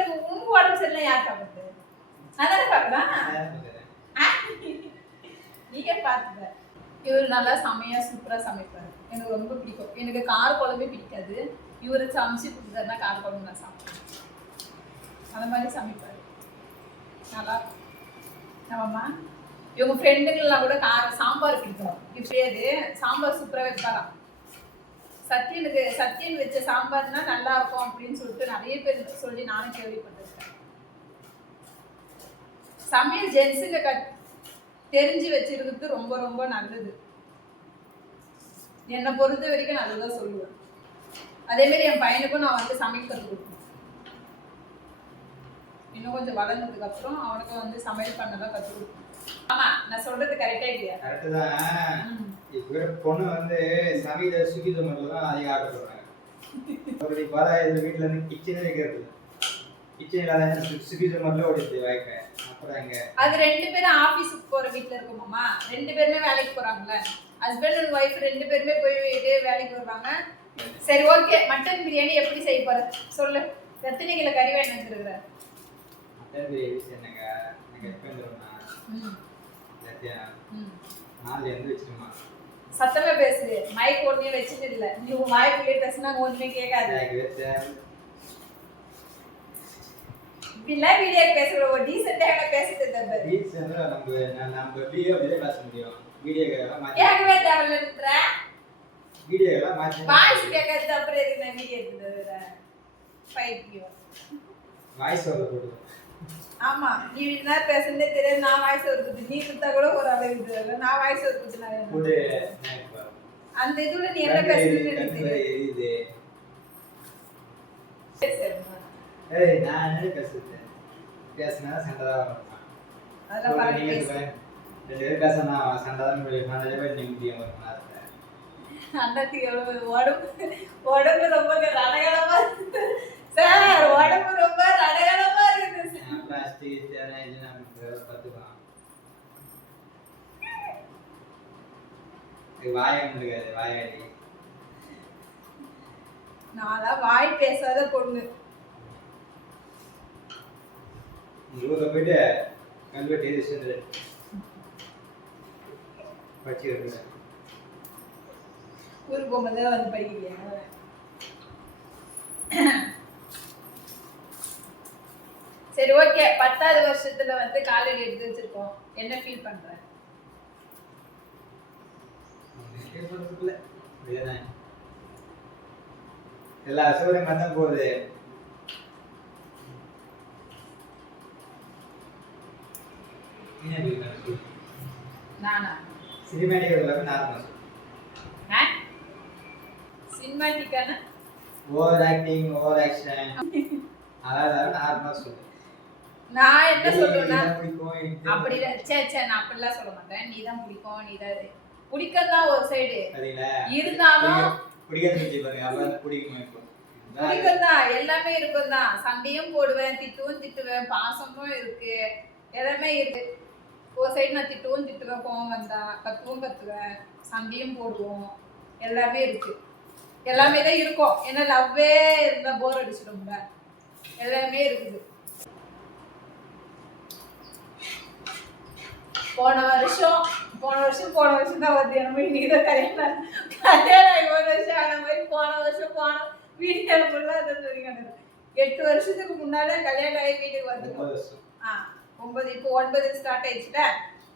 எனக்கு உங்க உடம்பு சரியில்லை யார் பார்க்கறது? அதானே பார்க்கலாம். நீங்க பார்த்துக்க. இவர் நல்லா செமையா சூப்பரா சமைப்பாரு. எனக்கு ரொம்ப பிடிக்கும். எனக்கு கார குழம்பே பிடிக்காது. இவரு சமைச்சு கொடுத்தாருன்னா கார குழம்பு நான் சாப்பிடுவேன். அந்த மாதிரி சமைப்பாரு. நல்லா ஆமாம்மா. இவங்க ஃப்ரெண்டுங்கள்லாம் கூட சாம்பார் பிடிக்கும். இப்படியாது சாம்பார் சூப்பராக வைப்பாராம். சத்தியன் வச்ச சாம்பார்னா நல்லா இருக்கும் அப்படின்னு சொல்லிட்டு நிறைய பேர் சொல்லி நானும் கேள்விப்பட்டிருக்கேன். சமையல் ஜென்ஸுங்க தெரிஞ்சு வச்சிருக்கிறது ரொம்ப ரொம்ப நல்லது. என்னை பொறுத்த வரைக்கும் நான் அதுதான் சொல்லுவேன். அதே மாதிரி என் பையனுக்கும் நான் வந்து சமைக்கிறது கொடுப்பேன். இன்னும் கொஞ்சம் வளர்ந்ததுக்கு அப்புறம் அவனுக்கு வந்து சமையல் பண்ணதான் கற்றுக் கொடுப்பேன். ஆமா, நான் சொல்றது கரெக்டா இல்லையா? கரெக்ட் தான். இப்போ பொண்ணு வந்து சமையல் ஸ்விக்கி ஜொமேட்டோல தான் அதிக ஆர்டர் பண்றாங்க. அப்படி பார்த்தா இந்த வீட்டில் இருந்து கிச்சனே இருக்கிறது. கிச்சனில் ஸ்விக்கி ஜொமேட்டோல ஓடிடுது வாய்ப்பை. அப்புறம் இங்க அது 2 பேரும் ஆஃபீஸுக்கு போகிற வீட்டில் இருக்குமாம்மா. 2 பேருமே வேலைக்கு போகிறாங்களே. ஹஸ்பண்ட் அண்ட் ஒய்ஃப் 2 பேருமே போயிட்டு வேலைக்கு வருவாங்க. சரி, ஓகே. மட்டன் பிரியாணி எப்படி செய்ய போற சொல்லு. எத்தனை கிலோ கறி வேணும் இருக்கிற? மட்டன் பிரியாணி என்னங்க எனக்கு எப்போ வந்துடும்னா நாலு எந்த வச்சுருமா சத்தமே பேசு. மைக் ஒன்றே வச்சுட்டு இல்லை. நீ உன் வாய்க்குள்ளே பேசுனா ஒன்றுமே கேட்காது. இப்படிலாம் வீடியோ பேசுகிற ஒரு டீசெண்டாக பேசுறது தப்பு. நம்ம வீடியோ அப்படியே பேச முடியும். வீடியோக்கெல்லாம் கேட்கவே தேவையில்லைன்ற வீடியோக்கெல்லாம் மாற்றி வாய்ஸ் கேட்கறது அப்புறம் எதுக்கு நான் வீடியோ எடுத்துட்டு பைத்தியம் வாய்ஸ் ஓவர் போடுவோம். ஆமா, நீ என்ன பேசுறதே தெரியாது. நான் வாய்ஸ் ஓவர் கொடுத்து நீ கொடுத்தா கூட ஒரு அளவு நான் வாய்ஸ் ஓவர் கொடுத்து அந்த இதுல நீ என்ன பேசுறது எனக்கு தெரியுது. ஏய், நான் என்ன பேசுறேன்? பேசினா சண்டை தான் வரும். அதெல்லாம் பாருங்க. 2 பேர் பேசினா சண்டை தான் முடியும். நான் நிறைய பேர் முடியும் ஒரு மாதிரி. அண்ணாத்துக்கு எவ்வளவு உடம்பு ரொம்ப ரணகலமா இருக்கு சார். உடம்பு ரொம்ப ரணகலமா இருக்குது. பிளாஸ்டிக் தேவையான நமக்கு பார்த்துக்கலாம். வாயை முடியாது. வாயாடி நான் வாய் பேசாத பொண்ணு. ஊர்ல போயிட்டு கல்வெட்டு எழுதி படிச்சு ஊருக்கு போகும்போது வந்து படிக்கிறியா? சரி, ஓகே. 10வது வருஷத்துல வந்து காலேஜ் எடுத்து வச்சிருக்கோம். என்ன ஃபீல் பண்ற? எல்லா அசோகரையும் மட்டும் போகுது. நானா சினிமேட்டிக் எல்லாமே நார்மல். சினிமேட்டிக்கான ஓவர் ஆக்டிங், ஓவர் ஆக்ஷன் அதாவது நார்மலா சொல்லு. நான் என்ன சொல்றேன்னா அப்படி சே நான் அப்படிலாம் சொல்ல மாட்டேன். நீ தான் பிடிக்கும், நீ தான் பிடிக்கதான் ஒரு சைடு இருந்தாலும் பிடிக்கும் தான். எல்லாமே இருக்கும் தான். சண்டையும் போடுவேன், திட்டுவேன், பாசமும் இருக்கு, எல்லாமே இருக்கு. ஒரு சைடு நான் திட்டுவேன், கோவம் வந்தா கத்துவேன், சண்டையும் போடுவோம், எல்லாமே இருக்கு. எல்லாமே தான் இருக்கும். ஏன்னா லவ்வே இருந்தா போர் அடிச்சிடும்ல. எல்லாமே இருக்குது. போன வருஷம் தான் வருது. என்ன இன்னைக்கு தான் கல்யாணம் 1 வருஷம் ஆன மாதிரி போன வருஷம் வீட்டுக்கு ஃபுல்லா இருந்தது. 8 வருஷத்துக்கு முன்னால கல்யாணம் ஆகி வீட்டுக்கு வந்துட்டோம். 9 இப்போ 9 ஸ்டார்ட் ஆயிடுச்சுல.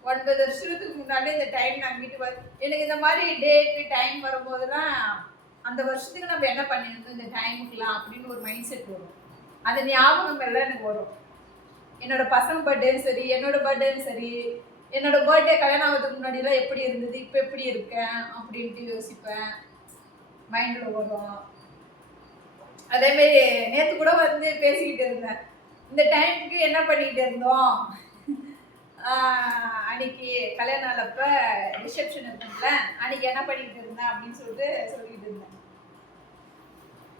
9 வருஷத்துக்கு முன்னாடி இந்த டைம் நான் வீட்டுக்கு எனக்கு இந்த மாதிரி டேட் டைம் வரும்போதெல்லாம் அந்த வருஷத்துக்கு நம்ம என்ன பண்ணியிருந்தோம் இந்த டைமுக்குலாம் அப்படின்னு ஒரு மைண்ட் செட் வரும். அந்த ஞாபகம் எல்லாம் எனக்கு வரும். என்னோட பசங்க பர்த்டேன்னு சரி, என்னோட பர்த்டேன்னு சரி, என்னோட பர்த்டே கல்யாணம் ஆகிறதுக்கு முன்னாடிலாம் எப்படி இருந்தது, இப்போ எப்படி இருக்கேன் அப்படின்ட்டு யோசிப்பேன். மைண்டில் வரும். அதேமாரி நேற்று கூட வந்து பேசிக்கிட்டு இருந்தேன். இந்த டைமுக்கு என்ன பண்ணிக்கிட்டு இருந்தோம், அன்னைக்கு கல்யாண நாளப்ப ரிசப்ஷன் இருக்குங்கள, அன்னைக்கு என்ன பண்ணிக்கிட்டு இருந்தேன் அப்படின்னு சொல்லிட்டு இருந்தேன்.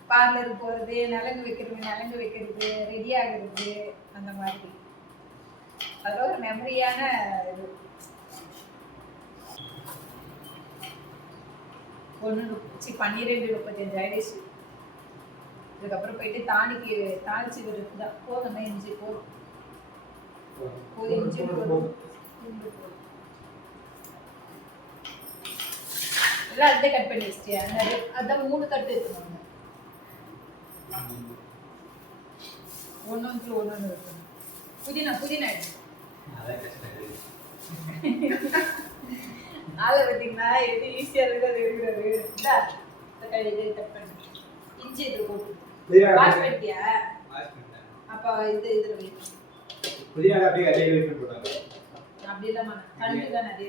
பார்லருக்கு போகிறது, நலங்கு வைக்கிறது, ரெடி ஆகிறது, அந்த மாதிரி. அதெல்லாம் ஒரு மெமரியான இது. 12:35 ஆயிடுச்சு. இதுக்கப்புறம் போயிட்டு தாளிச்சு விடுறதுதான். போதும் இஞ்சி போதும். இஞ்சி போதும். எல்லாம் அதே கட் பண்ணி வச்சிட்டியா? அதான் 3 தட்டு இருக்கணும். ஒன்று இருக்கணும். புதினா ஆளை பார்த்தீங்கன்னா எது ஈஸியாக இருக்குது அது இருக்கிறாரு. தக்காளி இது கட் பண்ணி இஞ்சி இது போட்டு வாஷ் பண்ணிட்டியா? அப்போ இதில் வை. புதினா அப்படியே அதே வெயிட் போட்டாங்க. அப்படி இல்லாம கழுவி தான் நிறைய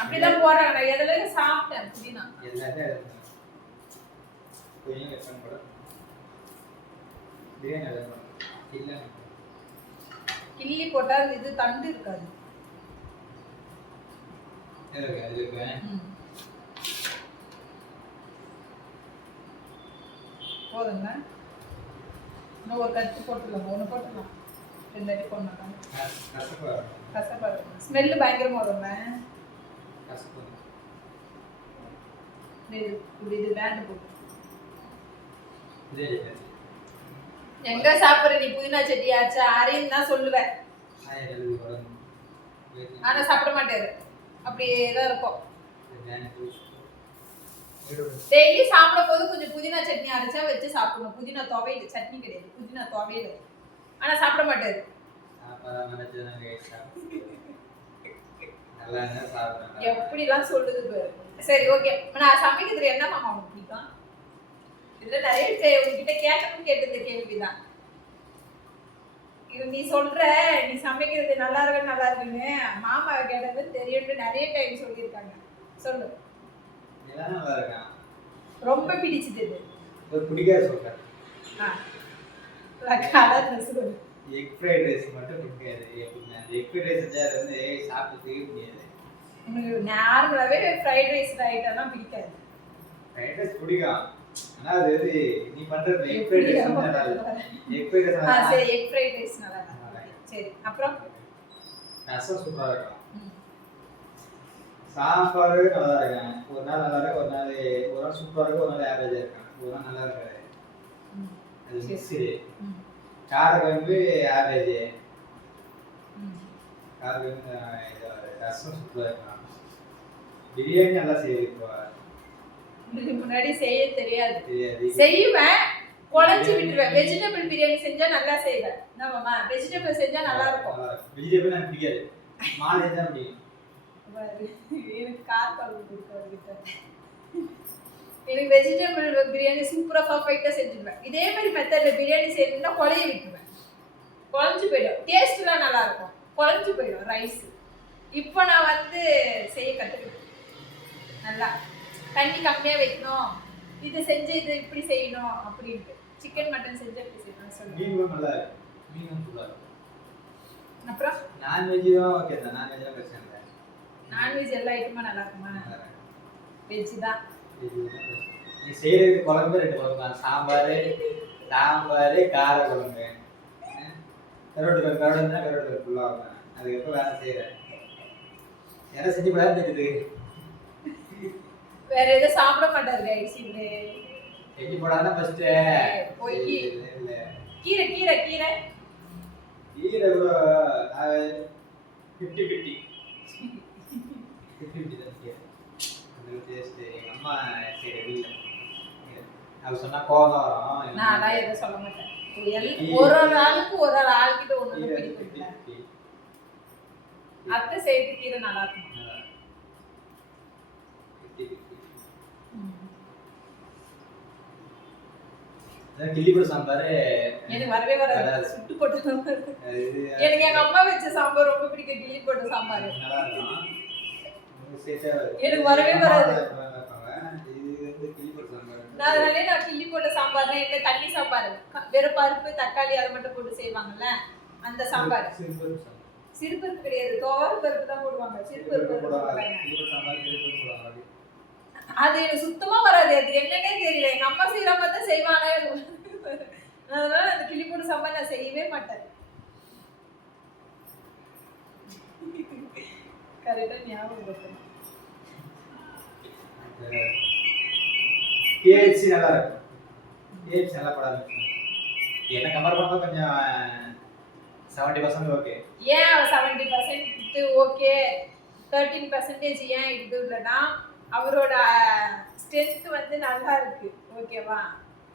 அப்படிதான் போடுறாங்க. நான் எதுலையும் சாப்பிட்டேன் புதினா எல்லாத்தையும் புதினா கட் பண்ணி போட பிரியாணி இல்லை கிள்ளி போட்டா இது தண்டு இருக்காது. போதுங்க. இன்னும் ஒரு கட்டு போட்டுடலாம். 1 போட்டுடலாம். 2 அடி போடணும். கசப்பா இருக்கும். ஸ்மெல்லு பயங்கரமா வருங்க. இது பேண்ட் போட்டு எங்க சாப்பிடுற நீ? புதினா செட்டியாச்சா ஆரின்னு தான் சொல்லுவேன். ஆனா சாப்பிட மாட்டாரு. அப்படியே தான் இருக்கும். டெய்லி சாப்பிடும் போது கொஞ்சம் புதினா சட்னி அரைச்சா வச்சு சாப்பிடணும். புதினா துவையல் சட்னி கிடையாது, புதினா துவையல். ஆனா சாப்பிட மாட்டாரு. எப்படிலாம் சொல்லுது பாரு. சரி ஓகே. நான் சமைக்கிறதுல என்ன மாமா உங்களுக்கு பிடிக்கும்? இதுல நிறைய உங்ககிட்ட கேட்டது கேள்விதான். இது நீ சொல்ற நீ சமைக்கிறது நல்லா இருக்குன்னு மாமா கேட்டது தெரியும்னு நிறைய டைம் சொல்லியிருக்காங்க. சொல்லு. நல்லா இருக்கா? ரொம்ப பிடிச்சது ஒரு பிடிக்காத சொல்றேன். சொல்லு. எக் ஃப்ரைட் ரைஸ் மட்டும் பிடிக்காது. எப்படின்னா எக் ஃப்ரைட் ரைஸ் செஞ்சா வந்து சாப்பிட்டு முடியாது. உங்களுக்கு நார்மலாவே ஃப்ரைட் ரைஸ் ஐட்டம்லாம் பிடிக்காது. ஃப்ரைட் ரைஸ் பிடிக்கும். ஆனா அது நீ பண்றது எக் ஃப்ரைட் ரைஸ் நல்லா இல்ல. எக் ஃப்ரைட் ரைஸ் சரி எக் ஃப்ரைட் ரைஸ் நல்லா இருக்கு. சரி அப்புறம் ரசம் சூப்பரா இருக்கும். சாம்பார் நல்லா இருக்கும். ஒரு நாள் நல்லா இருக்கு, ஒரு நாள் சூப்பரா இருக்கு, ஒரு நாள் ஆவரேஜா இருக்கும். ஒரு நாள் நல்லா இருக்காது. அது மிக்ஸ். காரக்குழம்பு ஆவரேஜ். காரக்குழம்பு ரசம் சூப்பரா இருக்கும். பிரியாணி நல்லா செய்வீங்க. முன்னாடி செய்ய தெரியாது. செய்வேன், குழஞ்சி விட்டுருவேன். வெஜிடபிள் பிரியாணி செஞ்சா நல்லா செய்வேன். என்னமாமா வெஜிடபிள் செஞ்சா நல்லா இருக்கும். வெஜிடபிள் எனக்கு பிடிக்காது. மாலை தான் பிடிக்கும். எனக்கு கார் குழம்பு பிடிக்கும். எனக்கு வெஜிடபிள் பிரியாணி சூப்பரா பர்ஃபெக்ட்டா செஞ்சுடுவேன். இதே மாதிரி மெத்தட்ல பிரியாணி செய்யணும்னா குழைய விட்டுருவேன். குழஞ்சு போயிடும். டேஸ்ட்லாம் நல்லா இருக்கும். குழஞ்சு போயிடும் ரைஸ். இப்போ நான் வந்து செய்ய கற்றுக்கிட்டேன். நல்லா தண்ணி கம்மியாக வைக்கணும், இது செஞ்சு இது இப்படி செய்யணும் அப்படின்ட்டு. சிக்கன் மட்டன் செஞ்சு இப்படி செய்யணும் சொல்லுங்க. மீன் நல்லா இருக்கு. மீன் நல்லா இருக்கு. அப்புறம் நான்வெஜ் தான் ஓகே தான். நான்வெஜ் தான் பிரச்சனை இல்லை. நான்வெஜ் எல்லா ஐட்டமும் நல்லா இருக்குமா? வெஜ் தான். நீ செய்யறது குழம்பு 2 குழம்பு தான். சாம்பார் கார குழம்பு. கருவாடு ஃபுல்லாக ஆகும். அதுக்கப்புறம் வேலை செய்கிறேன். யாரும் செஞ்சு கூட தெரியுது. வேற எதுவும் சாப்பிட மாட்டாரு கைஸ். இவரு செஞ்சு போடாத ஃபர்ஸ்ட் போய் கீரை கீரை கீரை கீரை கூட 50-50 தான் கீரை. அந்த டேஸ்ட் எங்கள் அம்மா செய்கிற வீட்டில் அது சொன்னால் கோவம் தான் வரும். நான் எதுவும் சொல்ல மாட்டேன். ஒரு ஆளுக்கு ஒரு ஆள்கிட்ட ஒன்று பிடிக்கும். அத்தை செய்து கீரை நல்லா இருக்கும். கிள்ளிப்பூடு சாம்பார் எனக்கு வரவே வராது. சுட்டு போட்டு எனக்கு எங்க அம்மா வச்ச சாம்பார் ரொம்ப பிடிக்கும். கிள்ளி போட்ட சாம்பார் எனக்கு வரவே வராது. நான் கிள்ளி போட்ட சாம்பார்னா என்ன? தண்ணி சாம்பார், வெறும் பருப்பு தக்காளி அதை மட்டும் போட்டு செய்வாங்கல்ல அந்த சாம்பார். சிறுபருப்பு கிடையாது, துவரம் பருப்பு தான் போடுவாங்க. சிறுபருப்பு அது எனக்கு சுத்தமா வராது. அது என்னன்னே தெரியல. எங்க அம்மா செய்யற மாதிரி தான் செய்வாங்க. அதனால அந்த கிள்ளி போட்ட சாம்பார் நான் செய்யவே மாட்டேன். கரெக்டா ஞாபகம். கேஎஃப்சி நல்லா இருக்கும். ஏஜ் நல்லா படம் என்ன கம்பேர் பண்ணும்போது கொஞ்சம் 70% ஓகே. ஏன் அவ 70% ஓகே 13% ஏன் இது இல்லைன்னா அவரோட ஸ்ட்ரென்த் வந்து நல்லா இருக்கு. ஓகேவா?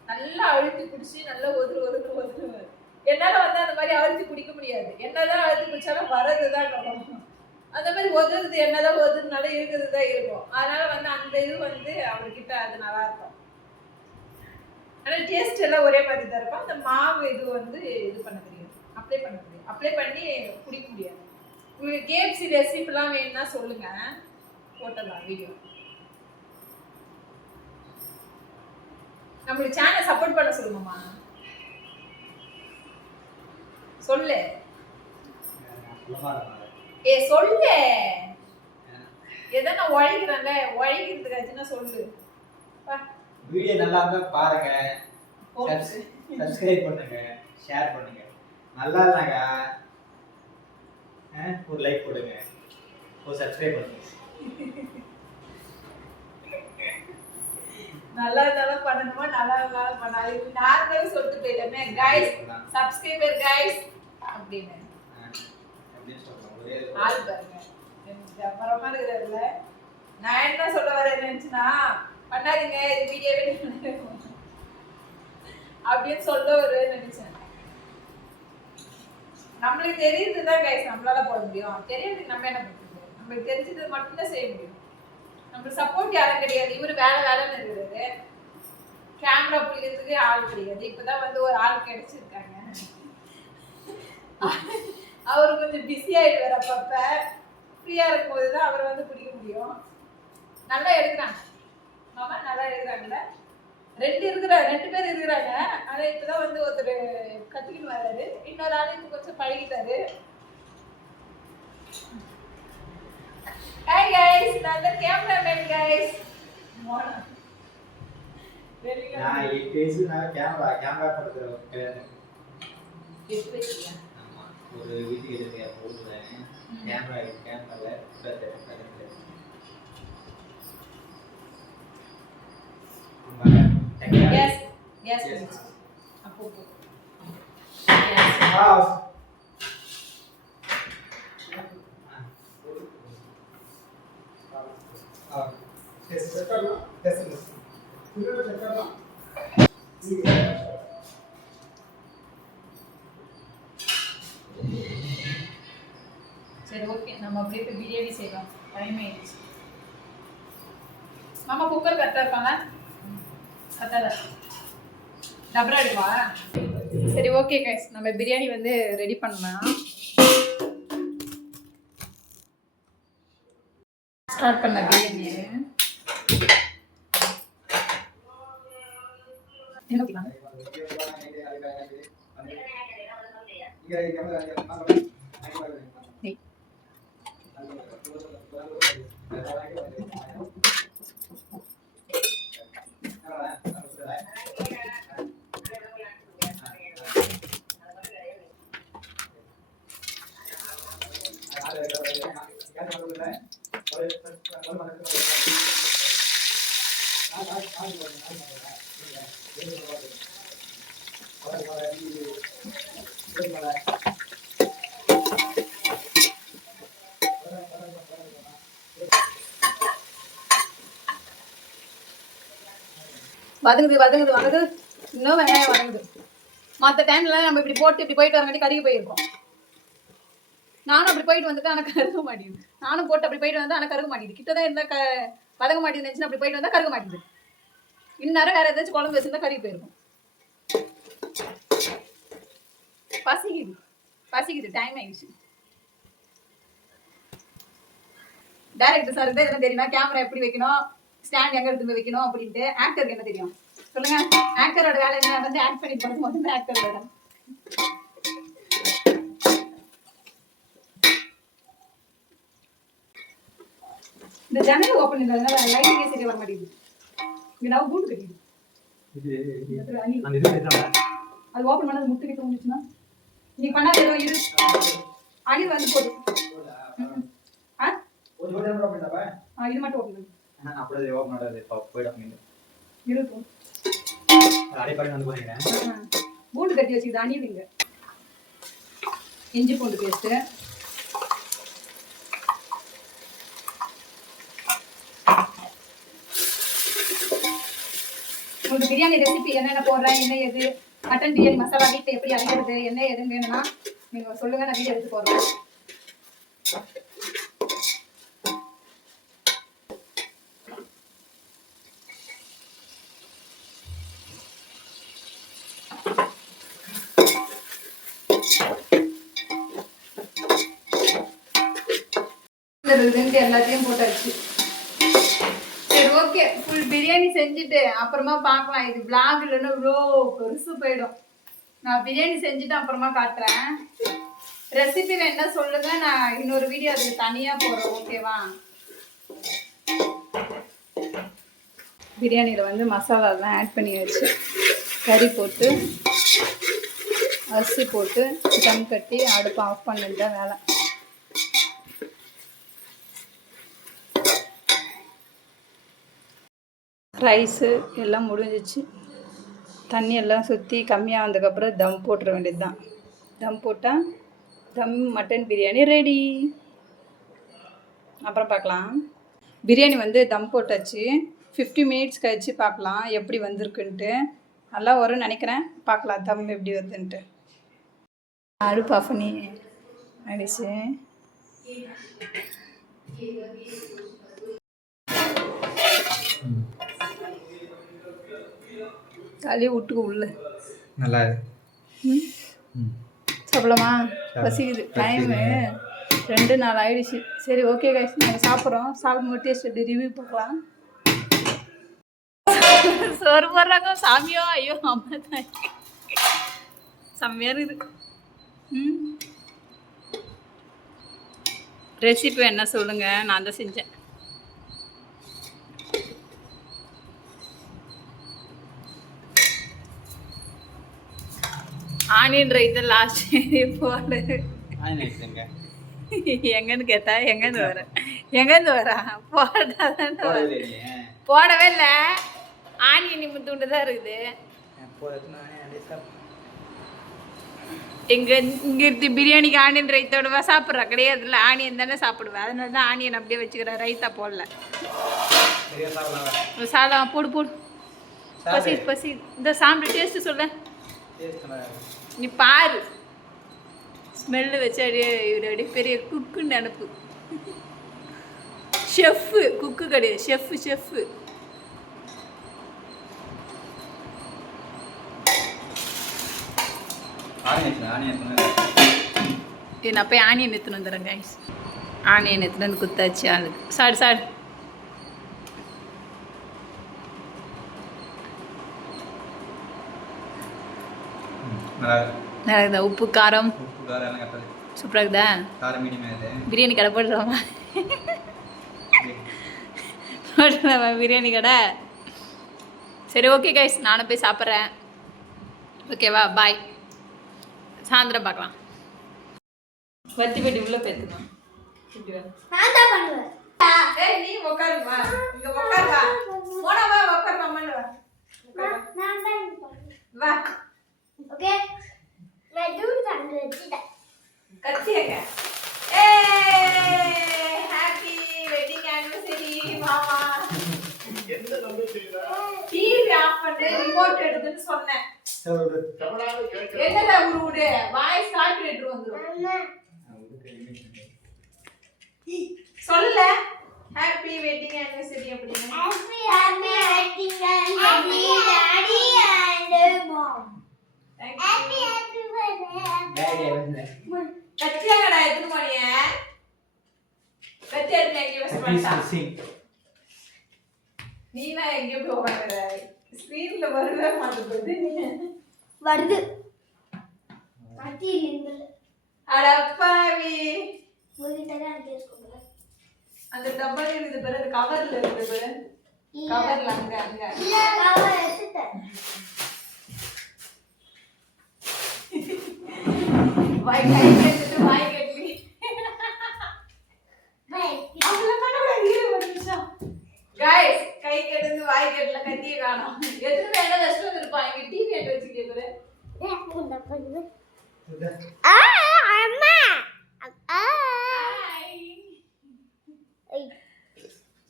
நல்லா அழுத்தி பிடிச்சி நல்லா ஒதுருவாரு. என்னால வந்து அந்த மாதிரி அழுத்தி பிடிக்க முடியாது. என்னதான் அழுத்தி பிடிச்சாலும் வரதுதான் கவனம். அந்த மாதிரி ஒதுருது என்னதான் ஒதுனாலும் இருக்கிறது தான் இருக்கும். அதனால வந்து அந்த இது வந்து அவர்கிட்ட அது நல்லா இருக்கும். ஆனால் டேஸ்ட் எல்லாம் ஒரே மாதிரி தான் இருக்கும். அந்த மாவு இது வந்து இது பண்ண தெரியாது, அப்ளை பண்ண முடியாது, அப்ளை பண்ணி குடிக்க முடியாது. உங்களுக்கு கேப்ஸ் ரெசிபிலாம் வேணும்னா சொல்லுங்க, போட்டலாம் வீடியோ. நம்மளுக்கு சேனல் சப்போர்ட் பண்ண சொல்லுங்கம்மா. சொல்லு சொல்லு. எதனா உழைக்கிறேன்ல, உழைக்கிறதுக்காச்சுன்னா சொல்லு. வீடியோ நல்லா இருந்தா பாருங்க, சப்ஸ்கிரைப் பண்ணுங்க, ஷேர் பண்ணுங்க. நல்லா இருந்தாங்க ஒரு லைக் போடுங்க, ஒரு சப்ஸ்கிரைப் பண்ணுங்க. நல்லா இருந்தாலும் பண்ணணுமா, நல்லா இருந்தாலும் பண்ணாது. நார்மலாவே சொல்லிட்டு போயிட்டோமே கைஸ், சப்ஸ்கிரைபர் கைஸ் அப்படின்னு ஆள் பாருங்க. அப்புறமா இருக்கிறதுல நான் என்ன சொல்ல வரேன்னு நினைச்சுன்னா, பண்ணாதீங்க இது வீடியோவே அப்படின்னு சொல்ல வருவேன்னு நினைச்சேன். நம்மளுக்கு தெரியுதுதான் கைஸ் நம்மளால போட முடியும். தெரியாது நம்ம என்ன பண்ணுறது, நம்மளுக்கு தெரிஞ்சது மட்டும்தான் செய்ய முடியும். நம்மளுக்கு சப்போர்ட் யாரும் கிடையாது. இவரு வேலைன்னு இருக்கிறாரு, கேமரா பிடிக்கிறதுக்கு ஆள் கிடையாது. இப்பதான் வந்து ஒரு ஆள் கிடைச்சிருக்காங்க. அவரு கொஞ்சம் பிஸி ஆயிடுவார். அப்பப்ப ஃப்ரீயா இருக்கும் போதுதான் அவரை வந்து பிடிக்க முடியும். நல்லா எடுக்கிறாங்க மாமா, நல்லா எடுக்கிறாங்கல்ல. ரெண்டு பேர் இருக்கிறாங்க. ஆனா இப்பதான் வந்து ஒருத்தர் கத்துக்கிட்டு வர்றாரு, இன்னொரு ஆள் இப்ப கொஞ்சம் பழகிட்டாரு. ஹாய் கைஸ், நான் தான் கேமராமேன் கைஸ். நான் பேசுனா கேமரா பண்றேன். ஆமா, ஒரு வீட்டுக்கு எதிர்க்க போடுறேன். கேமரால Yes. அப்போ சரி ஓகே, நம்ம அப்படியே போய் பிரியாணி செய்யலாம். டைம் ஆயிடுச்சு. மாமா குக்கர் கரெக்டாக இருப்பாங்க, கரெக்டாக டபரா எடுவா. சரி ஓகே கைஸ், நம்ம பிரியாணி வந்து ரெடி பண்ணலாம். ஸ்டார்ட் பண்ண பிரியாணி என்ன ஊத்திக்கலாம்? வதங்குது. இன்னும் வெங்காயம் வதங்குது. மற்ற டைம்ல நம்ம இப்படி போயிட்டு வரங்காட்டி கருகி போயிருக்கோம். நானும் அப்படி போயிட்டு வந்துட்டு ஆனால் கருக மாட்டேங்குது. நானும் போட்டு அப்படி போயிட்டு வந்தா ஆனால் கருக மாட்டேங்குது. கிட்டதான் இருந்தால் வதங்க மாட்டேங்குதுன்னு அப்படி போயிட்டு வந்தா கருக மாட்டேங்குது. இந்நேரம் வேற ஏதாச்சும் குழம்பு வச்சிருந்தா கருகி போயிருக்கும். பசிக்குது, டைம் ஆயிடுச்சு. டைரக்டர் சாருக்கு தான் இதெல்லாம் தெரியுமா, கேமரா எப்படி வைக்கணும், ஸ்டாண்ட் எங்க எடுத்து வைக்கணும் அப்படின்ட்டு. ஆக்டருக்கு என்ன தெரியும் சொல்லுங்க? ஆக்டரோட வேலை என்ன, வந்து ஆக்ட் பண்ணி போது ஆக்டர் வேலை. இந்த ஜன்னல் ஓபன் இல்லைனால லைட்டிங்கே சரியா வர மாட்டேங்குது. இங்க நான் கூண்டு கட்டிடு அது ஓபன் பண்ணது முட்டு கிட்ட வந்துச்சுன்னா நீ பண்ணாத ஏதோ இரு. அணில் வந்து போடு. இது மட்டும் ஓபன் பண்ணு. அப்படியே ஓபன் பண்ணாதே போய்டும். இருக்கும். அடைப்பாடி வந்து போறேன். பூண்டு கட்டி வச்சுக்கிது அணிவிங்க. இஞ்சி பூண்டு பேஸ்ட்டு, உங்களுக்கு பிரியாணி ரெசிபி என்னென்ன போடுறேன், என்ன எது, மட்டன் பிரியாணி மசாலா வீட்டில் எப்படி அரைக்கிறது, என்ன எதுன்னு வேணும்னா நீங்கள் சொல்லுங்கள், நான் வீடியோ எடுத்து போடுறேன். எல்லாத்தையும் போட்டாச்சு. சரி, ஓகே. ஃபுல் பிரியாணி செஞ்சுட்டு அப்புறமா பார்க்கலாம். இது vlog இல்லைன்னா இவ்வளோ பெருசு போயிடும். நான் பிரியாணி செஞ்சுட்டு அப்புறமா காட்டுறேன். ரெசிபி வேணா சொல்லுங்க, நான் இன்னொரு வீடியோ அதுக்கு தனியாக போடுறேன். ஓகேவா? பிரியாணியில் வந்து மசாலாலாம் ஆட் பண்ணி வச்சு கறி போட்டு அரிசி போட்டு தம் கட்டி அடுப்பு ஆஃப் பண்ணிட்டு தான் வேலை. ரைஸு எல்லாம் முடிஞ்சிச்சு. தண்ணி எல்லாம் சுற்றி கம்மியாக வந்ததுக்கப்புறம் தம் போட்டுற வேண்டியது தான். தம் போட்டால் தம் மட்டன் பிரியாணி ரெடி. அப்புறம் பார்க்கலாம். பிரியாணி வந்து தம் போட்டாச்சு. 50 மினிட்ஸ் கழிச்சு பார்க்கலாம் எப்படி வந்திருக்குன்ட்டு. நல்லா வரும்னு நினைக்கிறேன். பார்க்கலாம் தம் எப்படி வருதுன்ட்டு. அடுப்பு ஆஃப் பண்ணி ஆயிடுச்சு. காலையே விட்டுக்கு உள்ள நல்லா சாப்பிடலாமா? பசிக்குது. டைமு 2-4 ஆயிடுச்சு. சரி, ஓகே கைஸ், நாங்கள் சாப்பிட்றோம். சாப்பிடும்போது டேஸ்ட் எப்படி ரிவ்யூ பார்க்கலாம். சோறு போடுறாங்க சாமியோ. ஐயோ, அம்மா தான் செம்மையாக இருக்குது. ரெசிபி என்ன சொல்லுங்கள், நான் தான் செஞ்சேன். ஆனியன் ரைத்து லாஸ்ட் போடு. எங்கன்னு கேட்டா எங்கேருந்து வரா போடவே இல்லை. ஆனியன் இப்போ துண்டு தான் இருக்குது. இங்கே இருந்து பிரியாணிக்கு ஆனியன் ரைத்தோடவா சாப்பிட்றா? கிடையாதுல்ல, ஆனியன் தானே சாப்பிடுவேன். அதனால தான் ஆனியன் அப்படியே வச்சுக்கிறேன். ரைத்தா போடல. சாதம் போடு போடு. பசி பசி. இந்த சாப்பிட்டு டேஸ்ட்டு சொல்ல. நீ பாரு, ஸ்மெல்லு வச்சு அப்படியே இவர் அப்படியே பெரிய குக்குன்னு நினப்பு. ஷெஃப்பு, குக்கு கிடையாது, ஷெஃப்பு. நான் போய் ஆனியன் எடுத்துன்னு வந்துடுறேன் கைஸ். ஆனியன் எடுத்துன்னு வந்து குத்தாச்சு ஆளுக்கு. சாடு நல்லா உப்பு காரம் சூப்பராக இருக்குதா? பிரியாணி கடை போடுறாமா? பிரியாணி கடை. சரி, ஓகே கைஸ், நானும் போய் சாப்பிட்றேன். ஓகேவா? பாய். சாயந்தரம் பார்க்கலாம். வத்தி பெட்டி உள்ள பேத்துக்கலாம். நீ உட்காருமா, இங்க உட்காருவா. போனவா உட்காருமா, வா. ஓகே, கத்தியங்க. ஹாப்பி வெட்டிங் ஆனிவர்சரி மாமா. டிவி ஆஃப் பண்ணு, ரிமோட் எடுத்துன்னு சொன்னேன். என்னடா உருவுடு, வாய்ஸ் கால்குலேட்டர் வந்துரும். சொல்லல ஹாப்பி வெட்டிங் ஆனிவர்சரி அப்படின்னு. Happy wedding anniversary daddy and mom. Happy birthday. கத்தியாங்கடா எதுக்கு போனிய? கத்தியா எடுத்து எங்க வச்சு பண்ணா? நீனா எங்க போய் உட்கார்ற? ஸ்கிரீன்ல வரவே மாட்டேங்குது. வருது. கத்தி இல்ல. அடப்பாவி. போயிட்டா கேஸ் கொண்டு. அந்த டப்பால இருக்குது பாரு, அந்த கவர்ல இருக்குது பாரு. கவர்ல அங்க இல்ல, கவர் எடுத்துட்டேன். வாய் கை எடுத்து வாய் கட்டி. அவள பண்ணோட ஹீரோ வந்துச்சா? गाइस கை கெடுந்து வாய் கட்டல கத்திய காணோம். எதுக்கு என்ன ரெஸ்ட் வந்துருப்பா இங்க.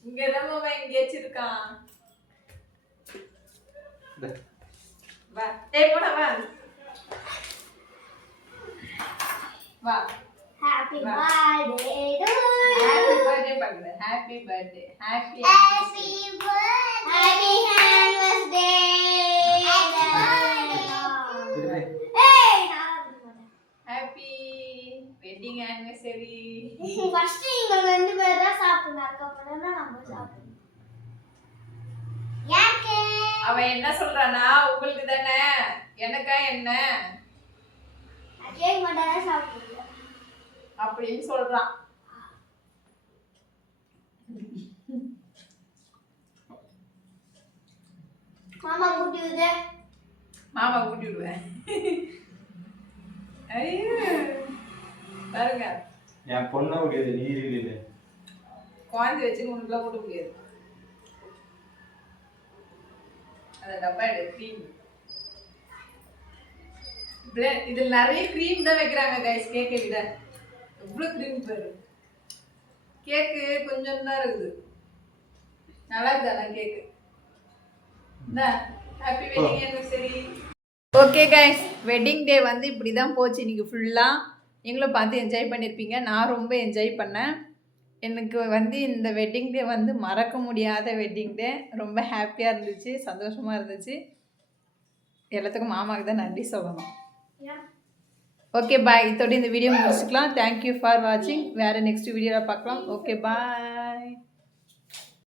இங்கதான் மாமா எங்கேயாச்சும் இருக்கான். வா ஏய் போடா வா வா. Happy birthday to you. Happy birthday பண்ணுங்க. Happy birthday. Happy Happy birthday. Happy anniversary. Hey, happy wedding anniversary. first நீங்க ரெண்டு பேரும் தான் சாப்பிடுங்க, அதுக்கப்புறம் தான் நம்ம சாப்பிடுவோம். யாருக்கு? அவன் என்ன சொல்றானா, உங்களுக்கு தானே, எனக்கா என்ன கேக் மட்டும் தான் சாப்பிடுங்க அப்படின்னு சொல்றான். மாமா கூட்டி விடு. மாமா கூட்டி விடுவேன். ஐயோ பாருங்க, என் பொண்ணை முடியாது நீ இருக்குது குழந்தை வச்சு உனக்குலாம் கூட்ட முடியாது. அந்த டப்பா எடு க்ரீம். இதில் நிறைய க்ரீம் தான் வைக்கிறாங்க கைஸ், கேக்கை விட. எவ்வளோ க்ரீம் பாரு. கேக்கு கொஞ்சம் தான் இருக்குது. நல்லா இருக்குதா cake? Happy wedding anniversary. Okay guys, wedding day வந்து இப்படி தான் போச்சு இன்றைக்கி ஃபுல்லாக. நீங்களும் பார்த்து என்ஜாய் பண்ணியிருப்பீங்க. நான் ரொம்ப என்ஜாய் பண்ணேன். எனக்கு வந்து இந்த வெட்டிங் டே வந்து மறக்க முடியாத வெட்டிங் டே. ரொம்ப ஹாப்பியாக இருந்துச்சு, சந்தோஷமாக இருந்துச்சு. எல்லாத்துக்கும் மாமாவுக்கு தான் நன்றி சொல்லணும். Okay bye. இதோட இந்த வீடியோ முடிச்சுக்கலாம். தேங்க்யூ ஃபார் வாட்சிங். வேறு நெக்ஸ்ட் வீடியோவில் பார்க்கலாம். Okay bye.